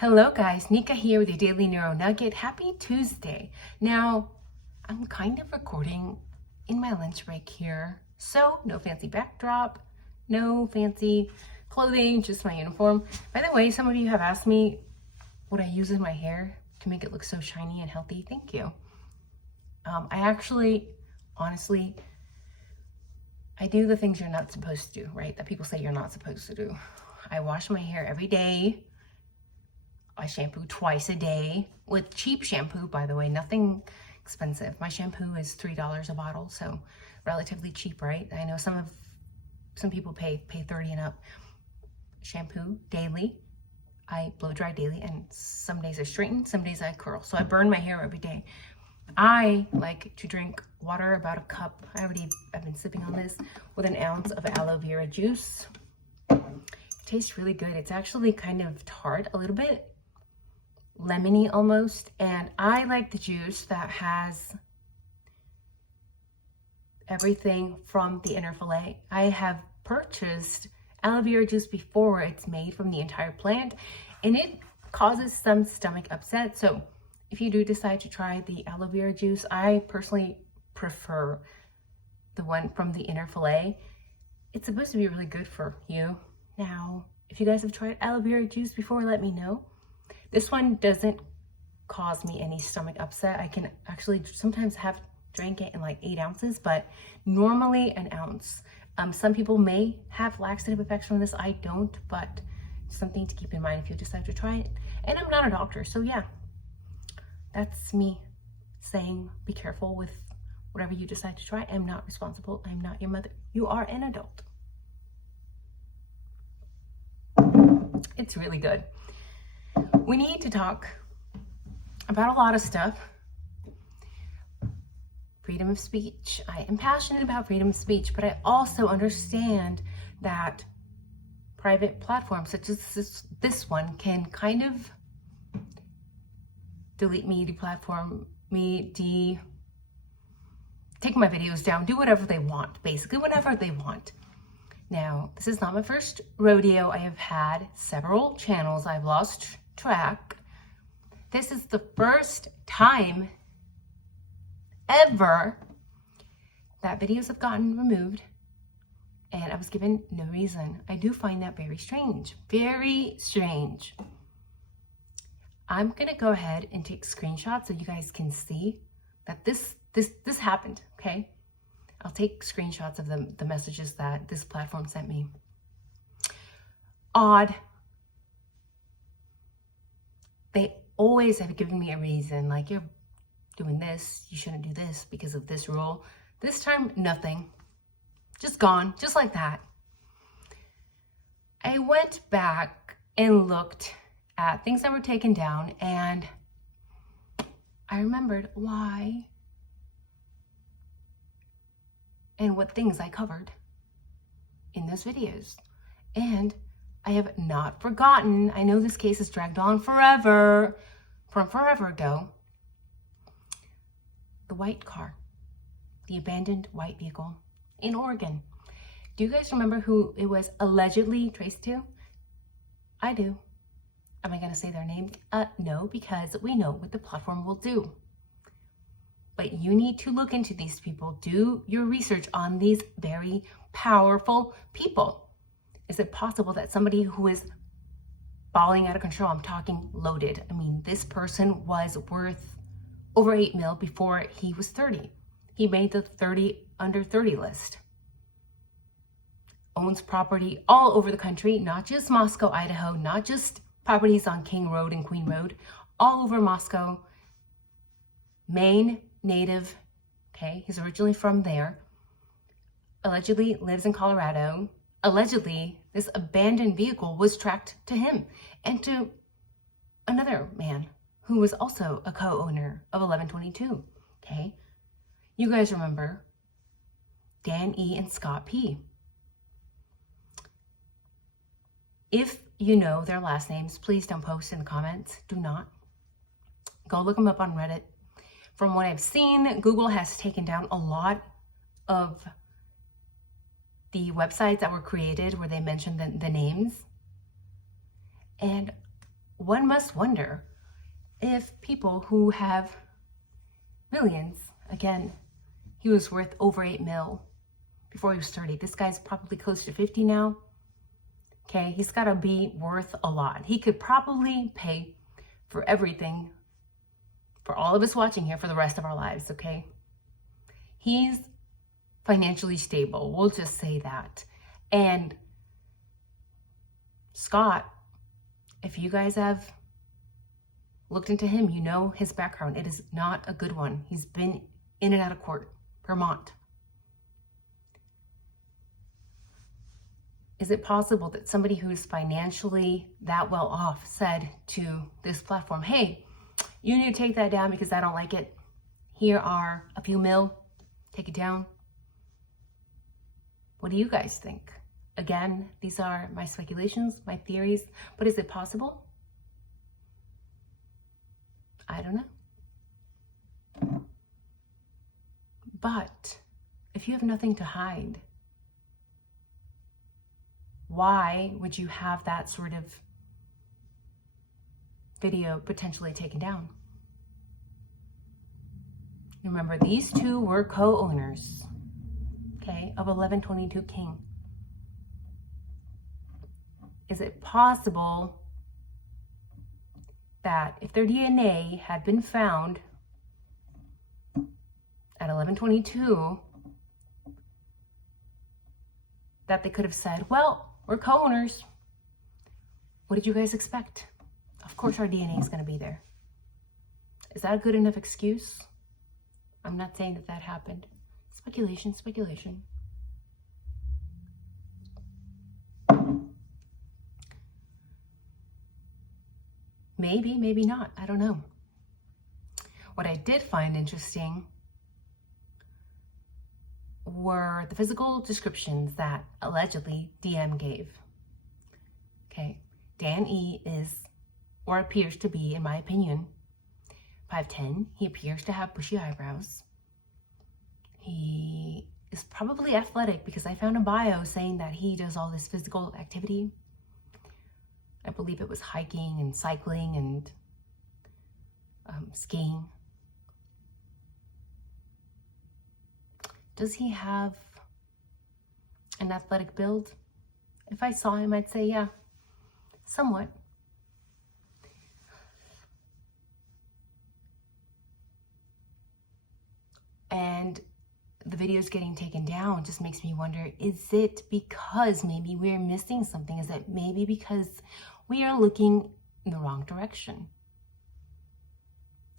Hello guys, Nika here with your Daily Neuro Nugget. Happy Tuesday. Now, I'm kind of recording in my lunch break here, so no fancy backdrop, no fancy clothing, just my uniform. By the way, some of you have asked me what I use in my hair to make it look so shiny and healthy. Thank you. I actually, honestly, I do the things you're not supposed to do, right? That people say you're not supposed to do. I wash my hair every day. I shampoo twice a day with cheap shampoo, by the way, nothing expensive. My shampoo is $3 a bottle, so relatively cheap, right? I know some people pay 30 and up. Shampoo daily. I blow dry daily, and some days I straighten, some days I curl. So I burn my hair every day. I like to drink water, about a cup. I've been sipping on this with an ounce of aloe vera juice. It tastes really good. It's actually kind of tart, a little bit lemony almost, and I like the juice that has everything from the inner fillet. I have purchased aloe vera juice before. It's made from the entire plant, and it causes some stomach upset. So if you do decide to try the aloe vera juice, I personally prefer the one from the inner fillet. It's supposed to be really good for you. Now, if you guys have tried aloe vera juice before, let me know. This one doesn't cause me any stomach upset. I can actually sometimes have drank it in like 8 ounces, but normally an ounce. Some people may have laxative effects from this. I don't, but something to keep in mind if you decide to try it. And I'm not a doctor, so yeah, that's me saying be careful with whatever you decide to try. I'm not responsible. I'm not your mother. You are an adult. It's really good. We need to talk about a lot of stuff. Freedom of speech. I am passionate about freedom of speech, but I also understand that private platforms such as this one can kind of delete me, deplatform me, take my videos down, do whatever they want, basically whatever they want. Now, this is not my first rodeo. I have had several channels. I've lost track. This is the first time ever that videos have gotten removed, and I was given no reason. I do find that very strange. Very strange. I'm gonna go ahead and take screenshots so you guys can see that this happened, okay? I'll take screenshots of the messages that this platform sent me. Odd. They always have given me a reason, like you're doing this, you shouldn't do this because of this rule. This time, nothing. Just gone, just like that. I went back and looked at things that were taken down, and I remembered why and what things I covered in those videos. And I have not forgotten. I know this case has dragged on forever, from forever ago. The white car, the abandoned white vehicle in Oregon. Do you guys remember who it was allegedly traced to? I do. Am I gonna say their name? No, because we know what the platform will do. But you need to look into these people. Do your research on these very powerful people. Is it possible that somebody who is balling out of control, I'm talking loaded. I mean, this person was worth over 8 mil before he was 30. He made the 30 under 30 list. Owns property all over the country, not just Moscow, Idaho, not just properties on King Road and Queen Road, all over Moscow. Maine native, okay, he's originally from there. Allegedly lives in Colorado. Allegedly, this abandoned vehicle was tracked to him and to another man who was also a co-owner of 1122, okay? You guys remember Dan E. and Scott P. If you know their last names, please don't post in the comments. Do not. Go look them up on Reddit. From what I've seen, Google has taken down a lot of the websites that were created where they mentioned the names. And one must wonder if people who have millions, again, he was worth over 8 mil before he was 30. This guy's probably close to 50 now. Okay, he's got to be worth a lot. He could probably pay for everything for all of us watching here for the rest of our lives, okay? He's financially stable. We'll just say that. And Scott, if you guys have looked into him, you know his background. It is not a good one. He's been in and out of court, Vermont. Is it possible that somebody who's financially that well off said to this platform, hey, you need to take that down because I don't like it. Here are a few mil, take it down. What do you guys think? Again, these are my speculations, my theories, but is it possible? I don't know. But if you have nothing to hide, why would you have that sort of video potentially taken down? Remember, these two were co-owners, okay, of 1122 King. Is it possible that if their DNA had been found at 1122, that they could have said, well, we're co-owners. What did you guys expect? Of course our DNA is going to be there. Is that a good enough excuse? I'm not saying that that happened. Speculation, speculation. Maybe, maybe not. I don't know. What I did find interesting were the physical descriptions that allegedly DM gave. Okay, Dan E is, or appears to be, in my opinion, 5'10". He appears to have bushy eyebrows. He is probably athletic because I found a bio saying that he does all this physical activity. I believe it was hiking and cycling and skiing. Does he have an athletic build? If I saw him, I'd say, yeah, somewhat. And the videos getting taken down just makes me wonder, is it because maybe we're missing something? Is it maybe because we are looking in the wrong direction?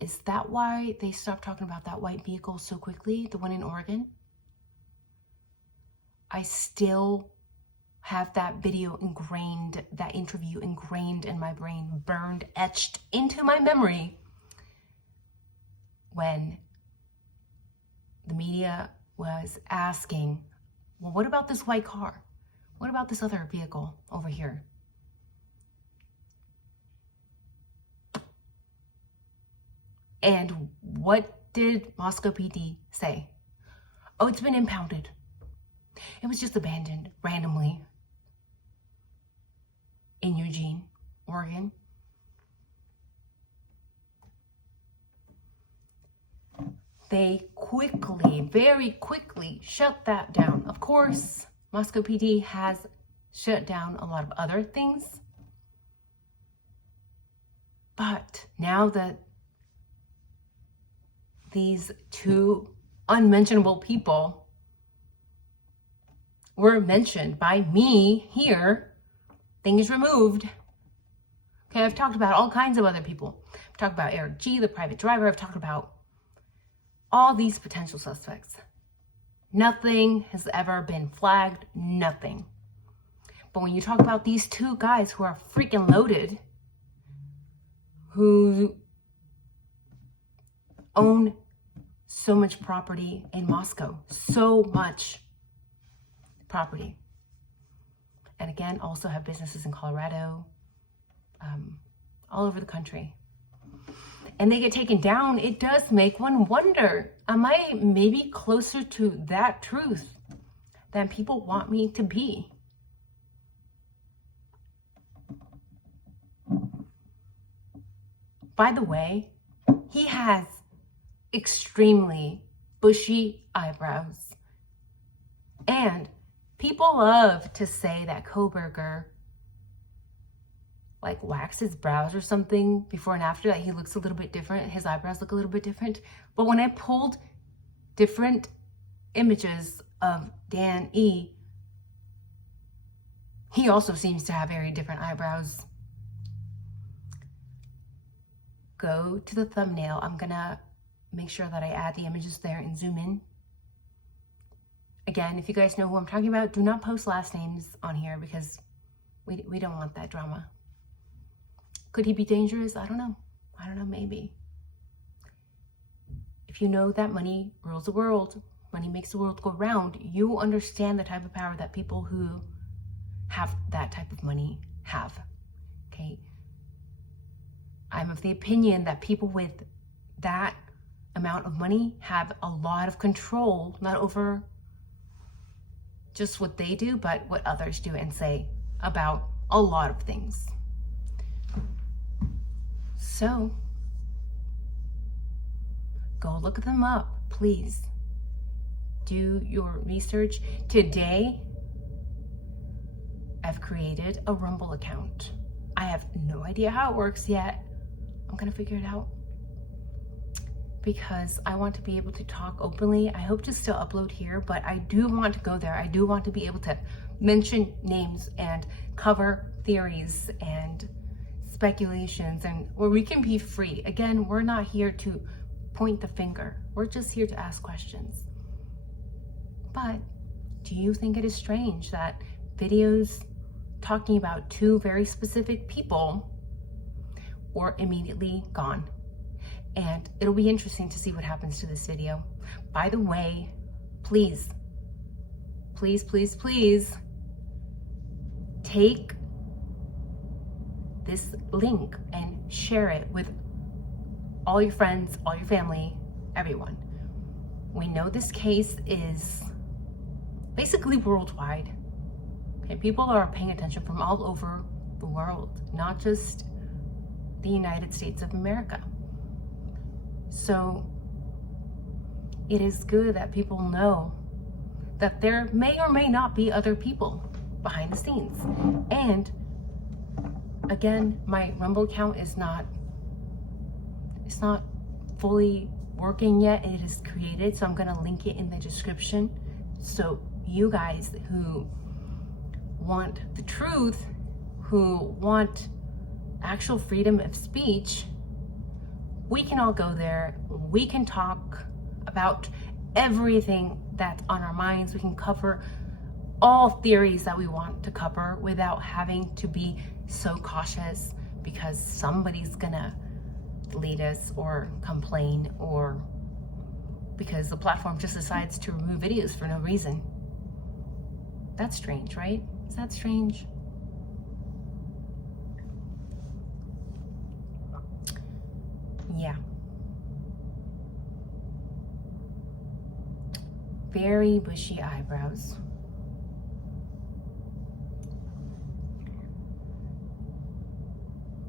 Is that why they stopped talking about that white vehicle so quickly, the one in Oregon? I still have that video ingrained, that interview ingrained in my brain, burned, etched into my memory when the media was asking, well, what about this white car? What about this other vehicle over here? And what did Moscow PD say? Oh, it's been impounded. It was just abandoned randomly in Eugene, Oregon. They quickly, very quickly shut that down. Of course, Moscow PD has shut down a lot of other things. But now that these two unmentionable people were mentioned by me here, things removed. Okay, I've talked about all kinds of other people. I've talked about Eric G., the private driver. I've talked about all these potential suspects. Nothing has ever been flagged, nothing. But when you talk about these two guys who are freaking loaded, who own so much property in Moscow, so much property. And again, also have businesses in Colorado, all over the country. And they get taken down, it does make one wonder, am I maybe closer to that truth than people want me to be? By the way, he has extremely bushy eyebrows. And people love to say that Kohberger like wax his brows or something before and after, that he looks a little bit different. His eyebrows look a little bit different. But when I pulled different images of Dan E, he also seems to have very different eyebrows. Go to the thumbnail. I'm gonna make sure that I add the images there and zoom in. Again, if you guys know who I'm talking about, do not post last names on here because we don't want that drama. Could he be dangerous? I don't know. I don't know, maybe. If you know that money rules the world, money makes the world go round, you understand the type of power that people who have that type of money have, okay? I'm of the opinion that people with that amount of money have a lot of control, not over just what they do, but what others do and say about a lot of things. So, go look them up, please. Do your research. Today, I've created a Rumble account. I have no idea how it works yet. I'm gonna figure it out because I want to be able to talk openly. I hope to still upload here, but I do want to go there. I do want to be able to mention names and cover theories and speculations, and where we can be free. Again, we're not here to point the finger. We're just here to ask questions. But do you think it is strange that videos talking about two very specific people were immediately gone? And it'll be interesting to see what happens to this video. By the way, please, please, please, please take this link and share it with all your friends, all your family, everyone. We know this case is basically worldwide. Okay, people are paying attention from all over the world, not just the United States of America. So it is good that people know that there may or may not be other people behind the scenes. And again, my Rumble account is not fully working yet. It is created, so I'm gonna link it in the description. So you guys who want the truth, who want actual freedom of speech, we can all go there. We can talk about everything that's on our minds. We can cover all theories that we want to cover without having to be so cautious because somebody's gonna delete us or complain, or because the platform just decides to remove videos for no reason. That's strange, right? Is that strange? Yeah. Very bushy eyebrows.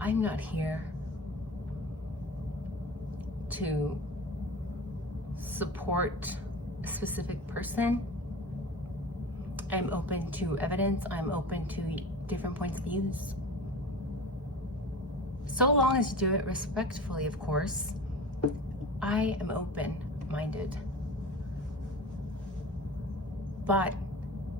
I'm not here to support a specific person. I'm open to evidence. I'm open to different points of views. So long as you do it respectfully, of course. I am open-minded. But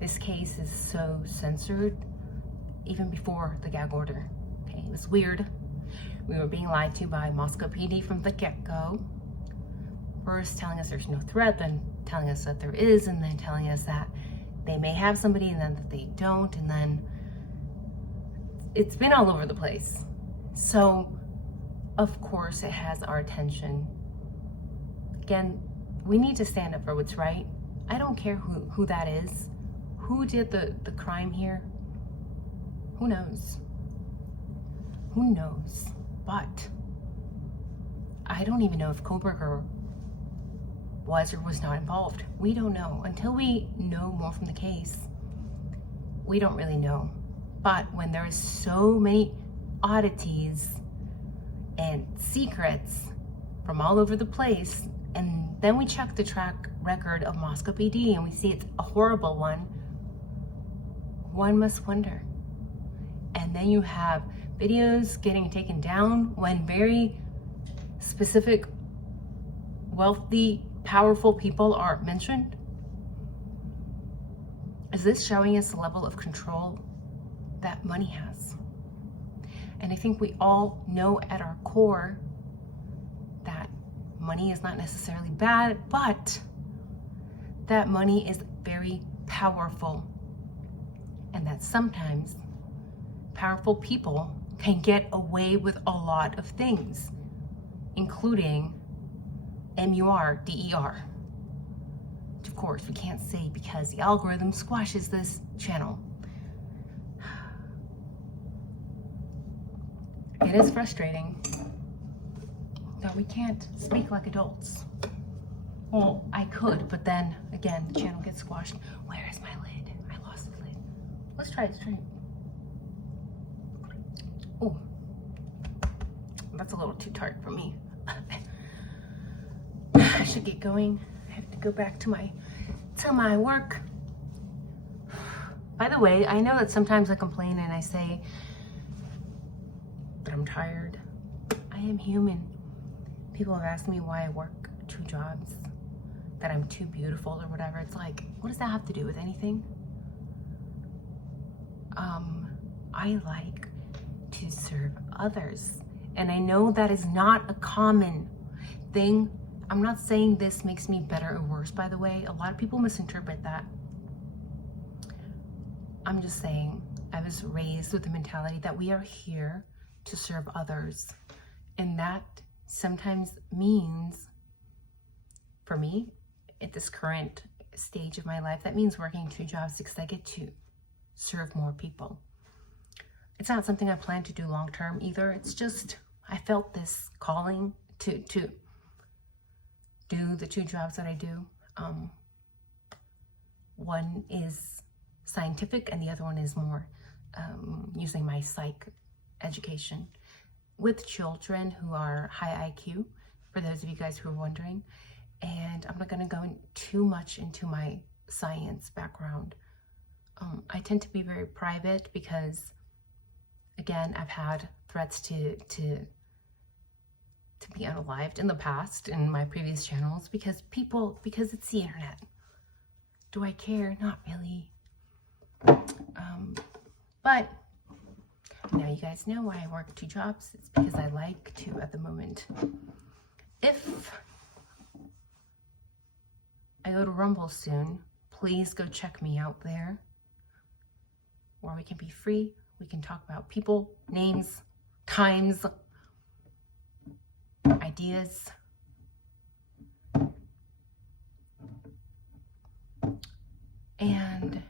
this case is so censored, even before the gag order. Okay, it was weird. We were being lied to by Moscow PD from the get-go. First telling us there's no threat, then telling us that there is, and then telling us that they may have somebody and then that they don't, and then it's been all over the place. So, of course, it has our attention. Again, we need to stand up for what's right. I don't care who that is. Who did the crime here? Who knows? Who knows? But I don't even know if Kohberger was or was not involved. We don't know. Until we know more from the case, we don't really know. But when there is so many oddities and secrets from all over the place, and then we check the track record of Moscow PD and we see it's a horrible one must wonder. And then you have videos getting taken down when very specific, wealthy, powerful people are mentioned. Is this showing us the level of control that money has? And I think we all know at our core that money is not necessarily bad, but that money is very powerful. And that sometimes powerful people can get away with a lot of things, including MURDER. Of course, we can't say because the algorithm squashes this channel. It is frustrating that we can't speak like adults. Well, I could, but then again, the channel gets squashed. Where is my lid? I lost the lid. Let's try it straight. Oh, that's a little too tart for me. I should get going. I have to go back to my work. By the way, I know that sometimes I complain and I say that I'm tired. I am human. People have asked me why I work 2 jobs, that I'm too beautiful or whatever. It's like, what does that have to do with anything? I like to serve others. And I know that is not a common thing. I'm not saying this makes me better or worse, by the way. A lot of people misinterpret that. I'm just saying, I was raised with the mentality that we are here to serve others. And that sometimes means, for me, at this current stage of my life, that means working 2 jobs because I get to serve more people. It's not something I plan to do long term either. It's just, I felt this calling to do the 2 jobs that I do. One is scientific and the other one is more using my psych education with children who are high IQ, for those of you guys who are wondering. And I'm not going to go too much into my science background. I tend to be very private because, again, I've had threats to be unalived in the past in my previous channels because it's the internet. Do I care? Not really. But now you guys know why I work 2 jobs. It's because I like to at the moment. If I go to Rumble soon, please go check me out there, where we can be free. We can talk about people, names, times, ideas. And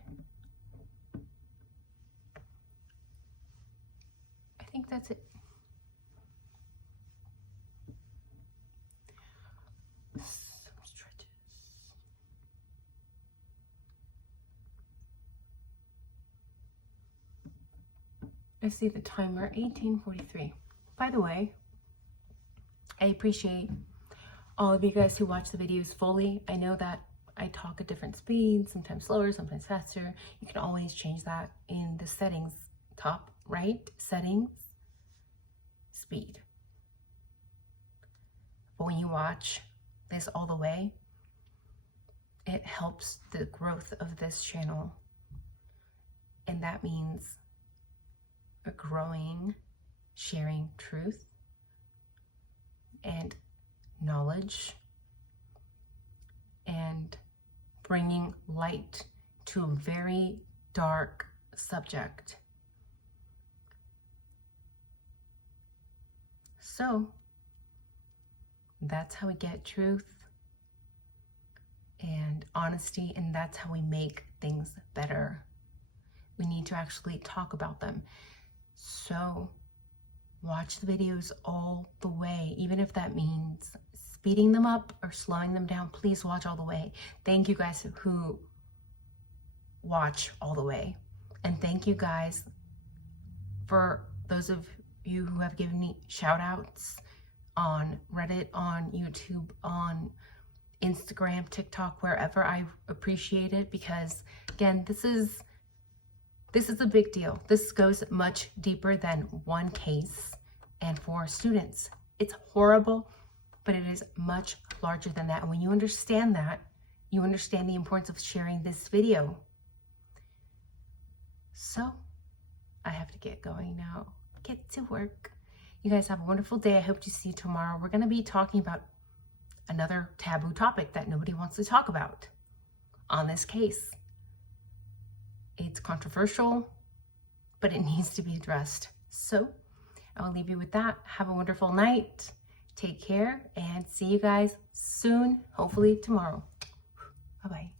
I think that's it. Some stretches. I see the timer, 18:43. By the way, I appreciate all of you guys who watch the videos fully. I know that I talk at different speeds, sometimes slower, sometimes faster. You can always change that in the settings, top right, settings, speed. But when you watch this all the way, it helps the growth of this channel. And that means a growing, sharing truth and knowledge and bringing light to a very dark subject. So that's how we get truth and honesty, and that's how we make things better. We need to actually talk about them. So watch the videos all the way, even if that means speeding them up or slowing them down. Please watch all the way. Thank you guys who watch all the way. And thank you guys for those of you who have given me shout outs on Reddit, on YouTube, on Instagram, TikTok, wherever. I appreciate it because, again, this is a big deal. This goes much deeper than one case. And for students, it's horrible, but it is much larger than that. And when you understand that, you understand the importance of sharing this video. So I have to get going now. Get to work. You guys have a wonderful day. I hope to see you tomorrow. We're going to be talking about another taboo topic that nobody wants to talk about on this case. It's controversial, but it needs to be addressed. So I'll leave you with that. Have a wonderful night. Take care and see you guys soon, hopefully tomorrow. Bye-bye.